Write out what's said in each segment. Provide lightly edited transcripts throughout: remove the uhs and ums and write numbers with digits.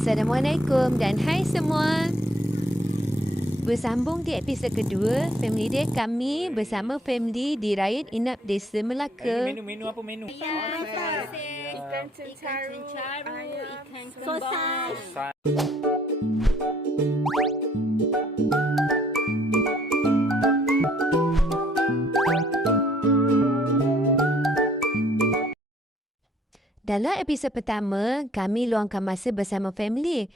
Assalamualaikum dan hai semua. Bersambung di episod kedua, Family Day kami bersama family di Rayat Inap Desa Melaka. Menu apa menu? Ikan cencaru, ikan kembang. Dalam episod pertama, kami luangkan masa bersama family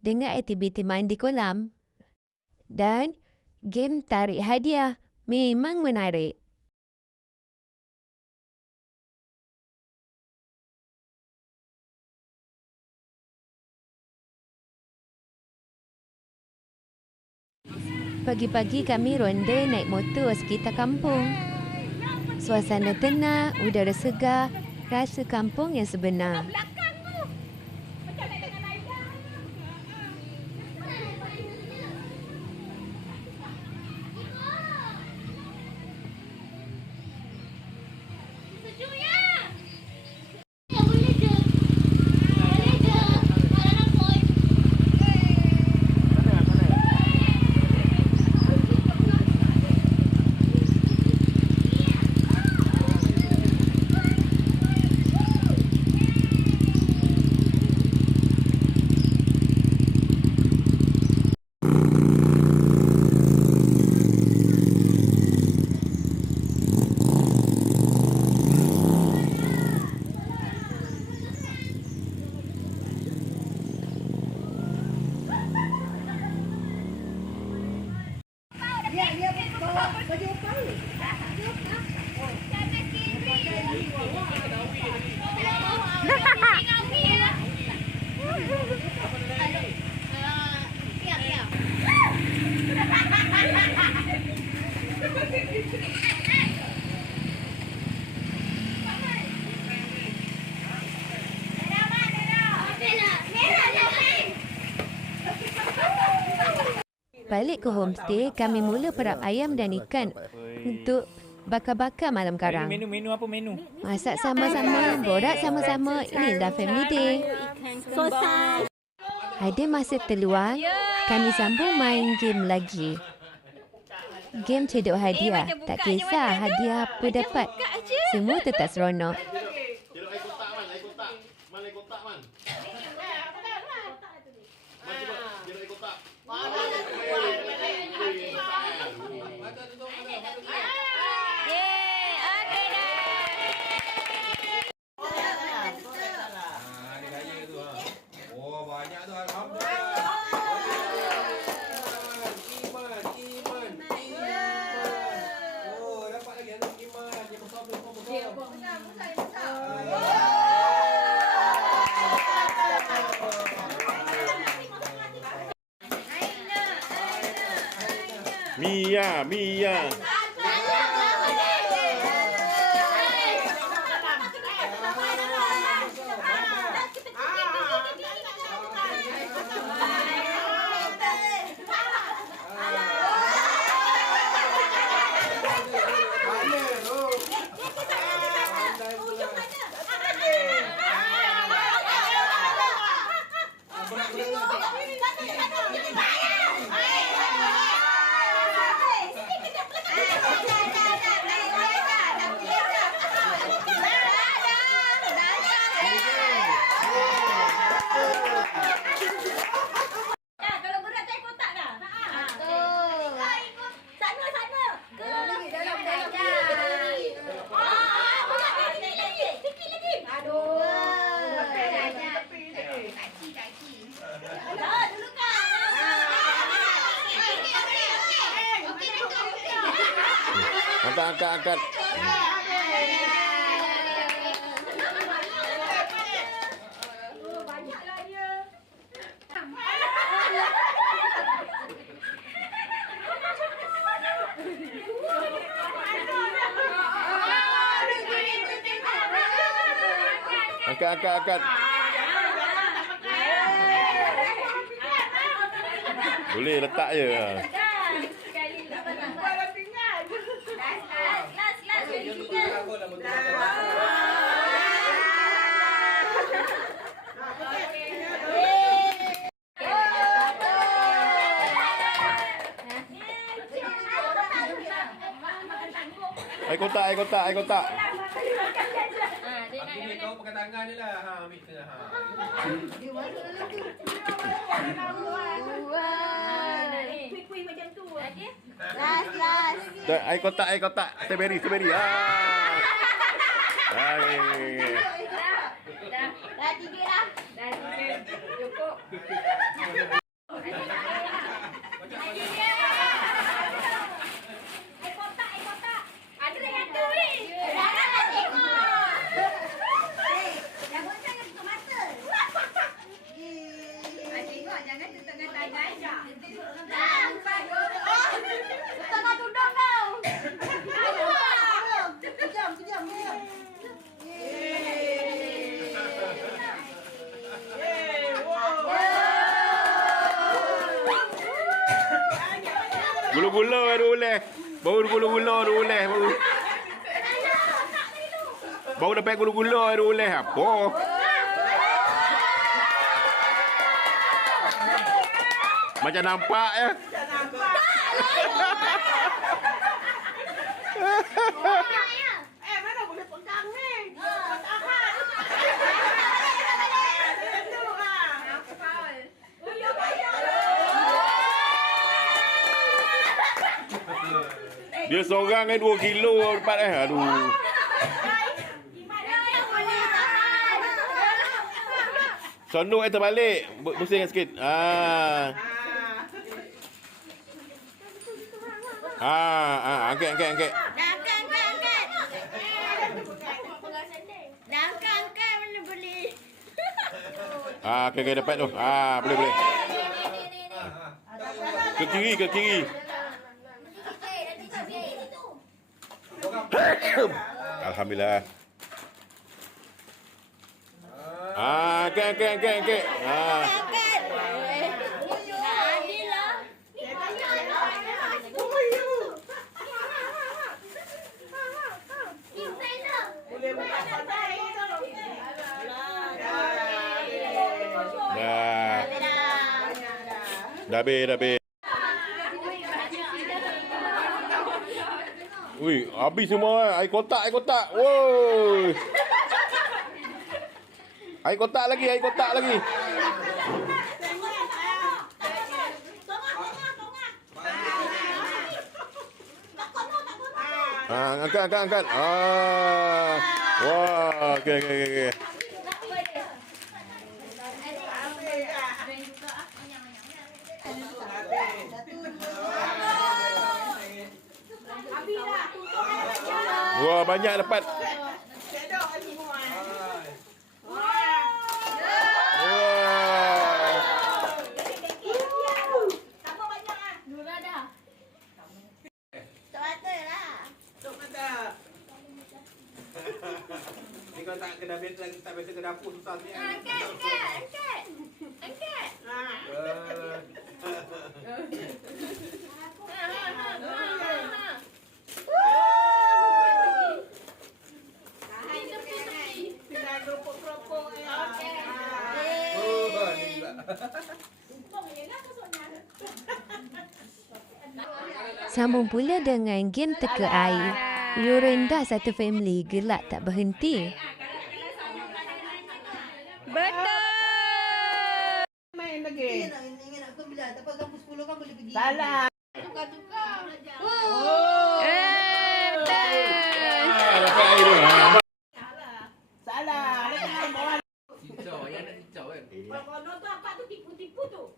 dengan aktiviti main di kolam. Dan game tarik hadiah memang menarik. Pagi-pagi kami ronda naik motor sekitar kampung. Suasana tenang, udara segar, rasa kampung yang sebenar. Balik ke homestay, kami mula perap ayam dan ikan untuk bakar-bakar malam karang. Menu apa menu? Masak sama-sama, borak sama-sama. Inilah Family Day. Ada masa terluang, kami sambung main game lagi. Game cedok hadiah. Tak kisah hadiah apa dapat. Semua tetap seronok. Mia. Angkat. Angkat. Boleh letak je. Air kotak, air kotak, air kotak. Ambil kau pakai tangan ni lah. Ha, ambil ke. Ha. Quick macam tu. Okey. Last. Air kotak, air kotak. Strawberry, strawberry. Ah. Hai. Dah 3 dah. Dah 3. Cukup. Air kotak. Ada yang tu ni. Jangan tengok. Jangan sangat tutup mata. Tengok, jangan tutup dengan tangan je. Tengah duduk kau. Kejam. Gula-gula ada oleh. Baru gula-gula ada oleh baru. Baru dapat gula-gula ada oleh apa? Macam nampak ya. Mana boleh pegang ni? Dia seorang 2 kilo dapat Aduh. Sonduk terbalik. Pusing sikit. Angkat. Angkat. Mana boleh? Okay, dapat tu. Boleh. Ke kiri. Alhamdulillah. Angkat. Dah habis. Ui, habis semua. Air kotak. Woi. Air kotak lagi. Angkat. Wah, okey. Wah, banyak dapat. Ni kau tak kena biasa ke dapur susah ni. Angkat. Sambung pula dengan game teka air. Yorenda satu family gelak tak berhenti. Betul. Main lagi. Ingat aku bilang, dapat kampus 10 kan boleh pergi. Salah. Tukar. Dapat air tu. Salah. Letak bawah. Cicau, yang nak cicau kan. Kalau tu apa tu tipu-tipu tu.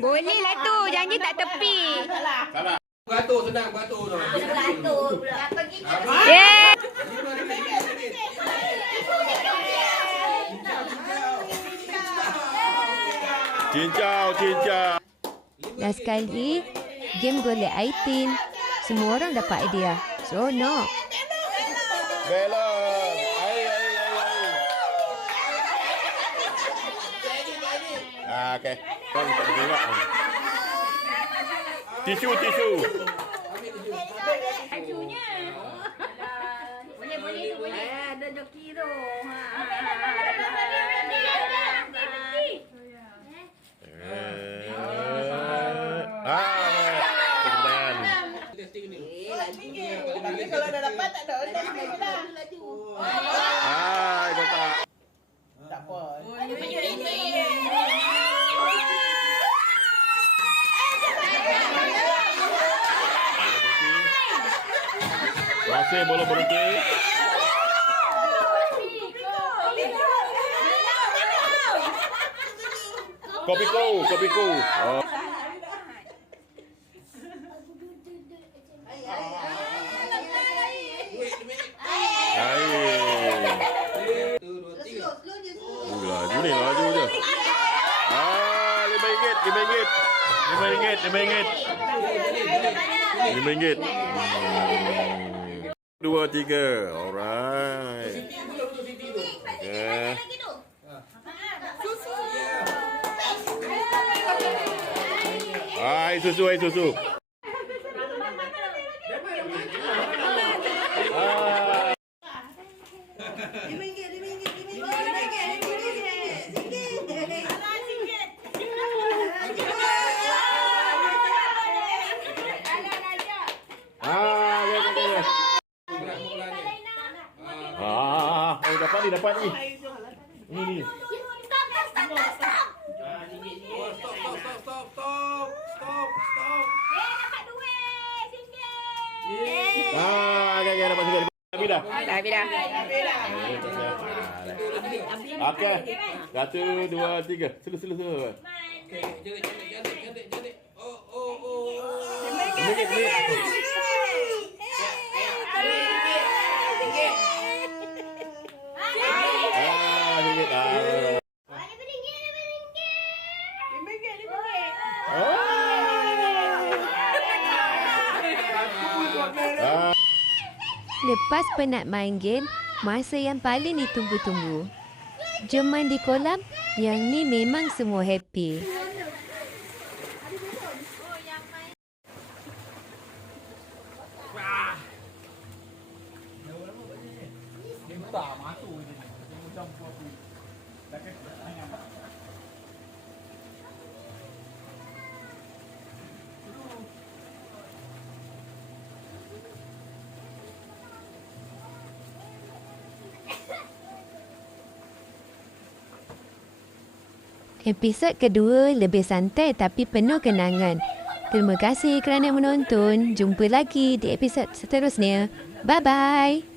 Boleh lah tu, janji tak tepi. Beratur senang beratur tu. Beratur pula. Dah pergi je. Yeah. Cincau. Dan sekali, game golek air tin. Semua orang dapat idea. Seronok. Belok. Air. Okey. Kau tak tengok. Tisu. Acunya. Boleh. Ada joki tu. Kebenaran. masih belum berhenti. Kopiko. Oh. Air. Slow je, slow. Laju ni, laju je. RM5. Dua, tiga. Alright. Okay. Air susu. Dapat ni. Ini. Okay, dapat sikit. Habis dah. Okey. 1, 2, 3. Selu. Cantik. Lepas penat main game, masa yang paling ditunggu-tunggu. Jom main di kolam, yang ni memang semua happy. Episod kedua lebih santai tapi penuh kenangan. Terima kasih kerana menonton. Jumpa lagi di episod seterusnya. Bye-bye.